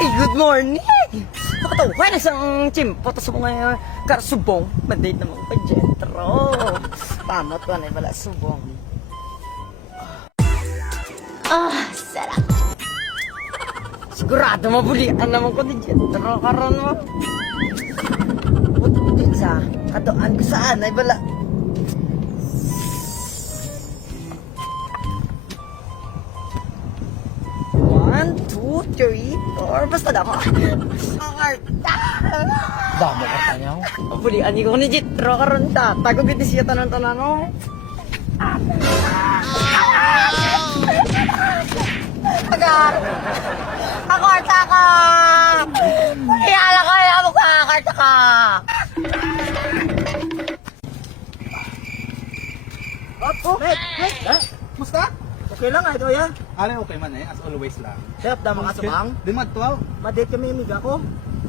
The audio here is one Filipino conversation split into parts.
Ay, good morning! Nakatawa na isang chimpo, tapos mo ngayon karsubong. Mandate naman pa Jetro. Pamot ko na wala subong. Sarap. Sigurado mabulian naman ko ni Jetro karon mo. Buti sa katuan ko saan ay wala. One, two, three, four, basta na ako. Ang arta! Damo ka tanyaw. Mabulian ko ni Jetro karon ta. Tago giti siya tanan-tanan ko. Agar! Ako arta ka! Iyala ko yung ako kakarta ka! Oh, Musta? Okay lang ito yan. ano okay man as always lang. Chef, damang asumang. Di magtuaw. Madate kami amiga ko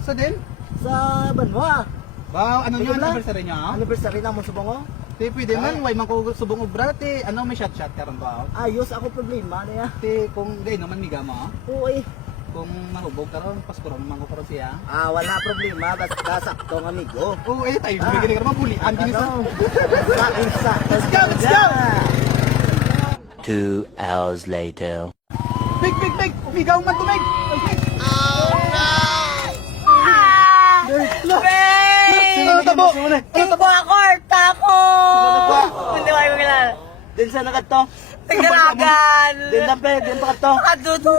Sa din? sa Banwa. Ba, ano Ikaw yung lang? anniversary niya? Anniversary na mo subong ko. Ti, pwede man, way man ko subong og brate. Ano may shot karon ba? Ayos ako problema na ya. Ti, kung gay naman miga mo, Uy. kung mahubog karon, pasporon man ko karon siya. Wala problema. Basta sakto ng amigo. Oo, tayo, bigyan ka naman bulian. Bilis na. Sa. Let's go, let's go! 2 hours later. Big! Migaw man to, Meg! Ano tabo? Ano ba ako? Arta ko! Hindi ko kayo kilala. Din sa nagadto. Nagdaragan! Din na pe, din pa kadto. Kaduto!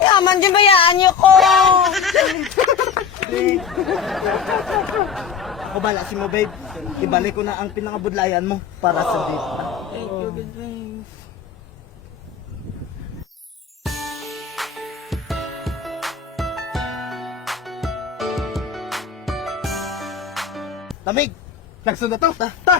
Yaman din bayaan niyo ko! Ako bala si mo, babe. Ibalik ko na ang pinangabudlayan mo para sa date. Thank you, good friends. Lamig! Nagsunod na to! Ta!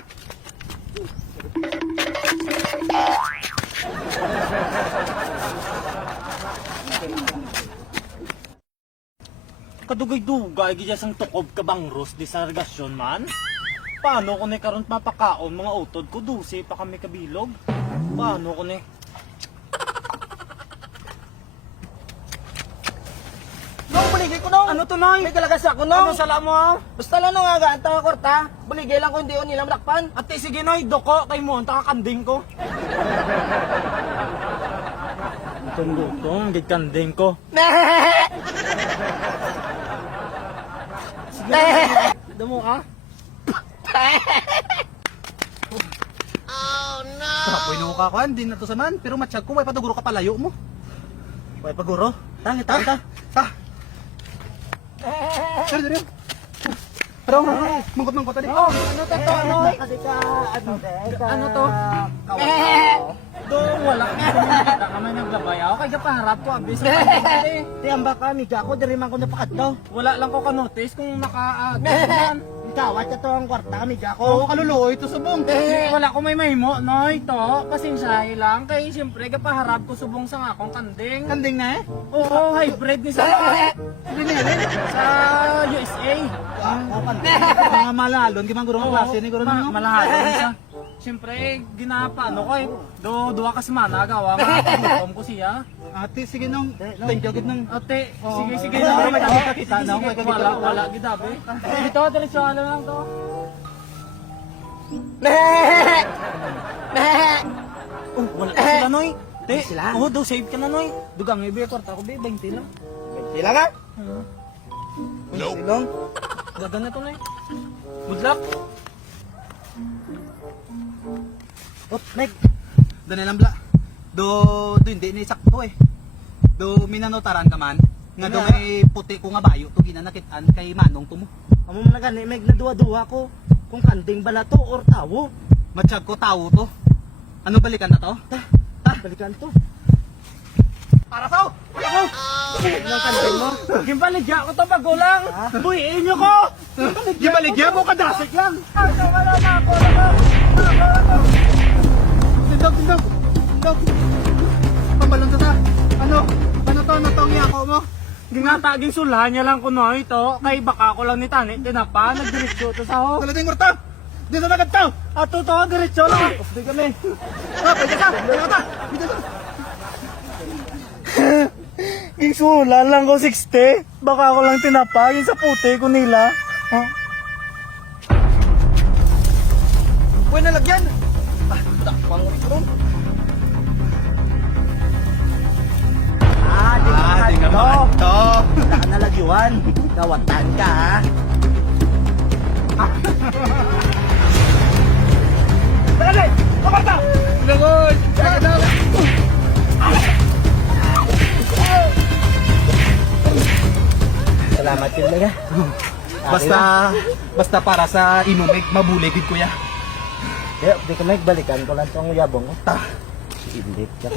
Kadugay-dugay gidya sang tukob ka bangros di sa regasyon man. Paano ko ni karon mapakaon mga utod ko dusi pa kami kabilog? Paano ko ni? No, buligay ko no! Ano to noy? May kalagas ako no! Ano sala mo? Basta lang nung aga, ang tanga korta. Buligay lang ko hindi ko nilang dakpan. Ate sige noy, doko kay mo ta kanding ko. Gutom, gid kanding ko. Damo ka? Kapoy no ka kuan, din na to saman. Pero matsyag ko, way patuguro ka palayo mo. May paguro. Tangi, tangi, tangi. Ta! Dari. Pero, mangkot tadi. Oh, ano to to? Ano? Kasi ka, ano to? Do wala ka kami naglabay ako kay kaparap ko abis. Tiyamba ka, amiga ko, diri man ko napakadlaw. Wala lang ko ka-notice kung naka-agad. Kawat ka to ang kwarta, amiga Oo, ko. kaluluoy to subong. Wala ko may mahimo, no, ito. Pasensyahe lang. Kay siyempre, kapaharap ko subong sa akong kanding. Kanding na eh. Oo, hybrid ni sa sa USA. Mga malalon, gimang guro ng klase ni guro ninyo. Malahalo ni sa. Siyempre, ginapa, ano ko eh. Duwa ka semana, gawa nga. Ko siya. Ate, sige nung, thank you, gid nung. Ate, sige. Pero may kakita no, may kakita. Wala, gidabe. Dito, diretso lang to. Wala ka sila, Noy. Te, oo, do save ka na, Noy. Dugang ibi, kwarta ko, 20 lang. Sila ka? Silong. Gagan na to, Noy. Good luck. Oh, Meg. Doon lang bla. Do hindi ni sakto eh. Do minanotaran ka man. Nga do may puti ko nga bayo to ginanakitan kay Manong tumo. Amo man gani, meg na duwa-duwa ko. Kung kanding bala to or tawo. Matsyag ko tao to. Ano balikan na to? Balikan to. Arasaw! Ako! Ang kanding mo. Gimbaligya ko to magulang. Buhiin niyo ko. Gibaligya mo kadasik lang. Wala na ako. Tindog. Pambalon ta. Ano to? Ano tong yako mo? Ginataging sulahan niya lang ko, Noy, to. Kay baka ko lang ni Tani, tinapa, nagdiretso to sa ho. Talating murta. Dito na kadto. Ato to, diretso lang. Di kami. Pwede ka. Dito ka. Gisula lang ko 60. Baka ako lang tinapagin sa puti ko nila. Ha? Buwan na lagyan. Takpang ron. Di nga makanto. Wala ka nalagyuan. Gawatan ka, ha? Dali! Kamarta! Lungod! Salamat yun lang, ha? Basta para sa imo meg mabuligid kuya. Di ka may balikan ko lang tong yabong ko. Ilit ka.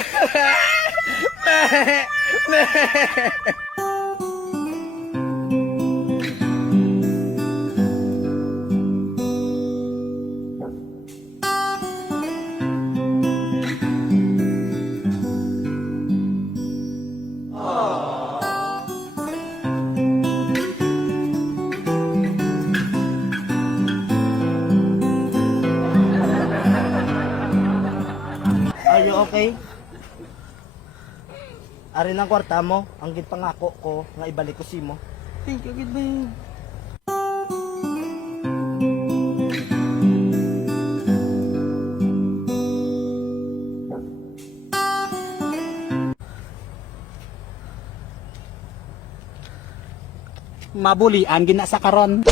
Are you okay? Ari ng kwarta mo, ang gid pangako ko nga ibalik ko si mo. Thank you, gid babe. Mabulian gina sa karon.